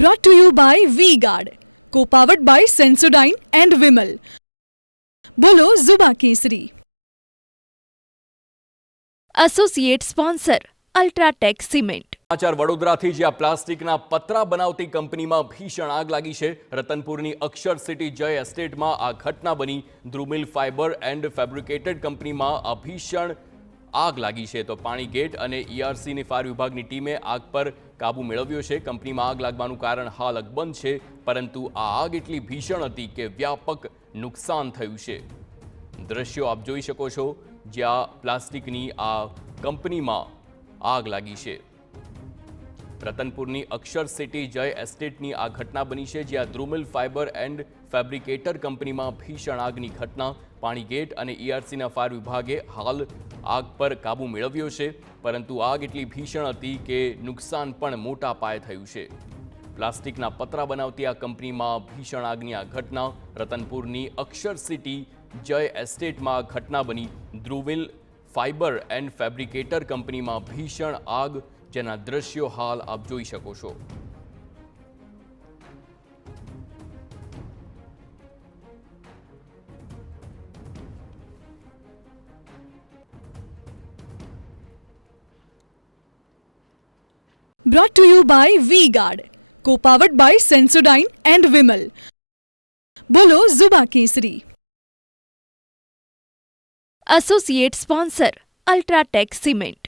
Brought to you by V-Guard, co-powered by Sensodyne and Vimal. બોલો ઝુબા કેસરી. Associate sponsor UltraTech cement. સમાચાર વડોદરાથી, જ્યાં પ્લાસ્ટિકના પતરા બનાવતી કંપનીમાં ભીષણ આગ લાગી છે. રતનપુરની અક્ષર સિટી જય એસ્ટેટમાં આ ઘટના બની. ધ્રુમિલ ફાઇબર એન્ડ ફેબ્રિકેટેડ કંપનીમાં આ ભીષણ આગ લાગી છે. તો પાણી ગેટ અને ઈઆરસીની ફાયર વિભાગની ટીમે આગ પર કાબુ મેળવ્યો છે. કંપનીમાં આગ લાગવાનું કારણ હાલ અકબંધ છે, પરંતુ આ આગ એટલી ભીષણ હતી કે વ્યાપક નુકસાન થયું છે. દ્રશ્યો આપ જોઈ શકો છો, જ્યાં પ્લાસ્ટિકની આ કંપનીમાં આગ લાગી છે. રતનપુરની અક્ષર સિટી જય એસ્ટેટની આ ઘટના બની છે, જ્યાં ધ્રુમિલ ફાઇબર એન્ડ ફેબ્રિકેટર કંપનીમાં ભીષણ આગની ઘટના. પાણી ગેટ અને ઈઆરસીના ફાયર વિભાગે હાલ આગ પર કાબુ મેળવ્યો છે, પરંતુ આગ એટલી ભીષણ હતી કે નુકસાન પણ મોટા પાયે થયું છે. પ્લાસ્ટિકના પતરા બનાવતી આ કંપનીમાં ભીષણ આગની આ ઘટના. રતનપુરની અક્ષર સિટી જય એસ્ટેટમાં ઘટના બની. ધ્રુમિલ ફાઇબર એન્ડ ફેબ્રિકેટર કંપનીમાં ભીષણ આગ, જેના દ્રશ્યો હાલ આપ જોઈ શકો છો. Brought to you by V-Guard, co-powered by Sensodyne and Vimal. બોલો ઝુબા કેસરી. Associate sponsor UltraTech cement.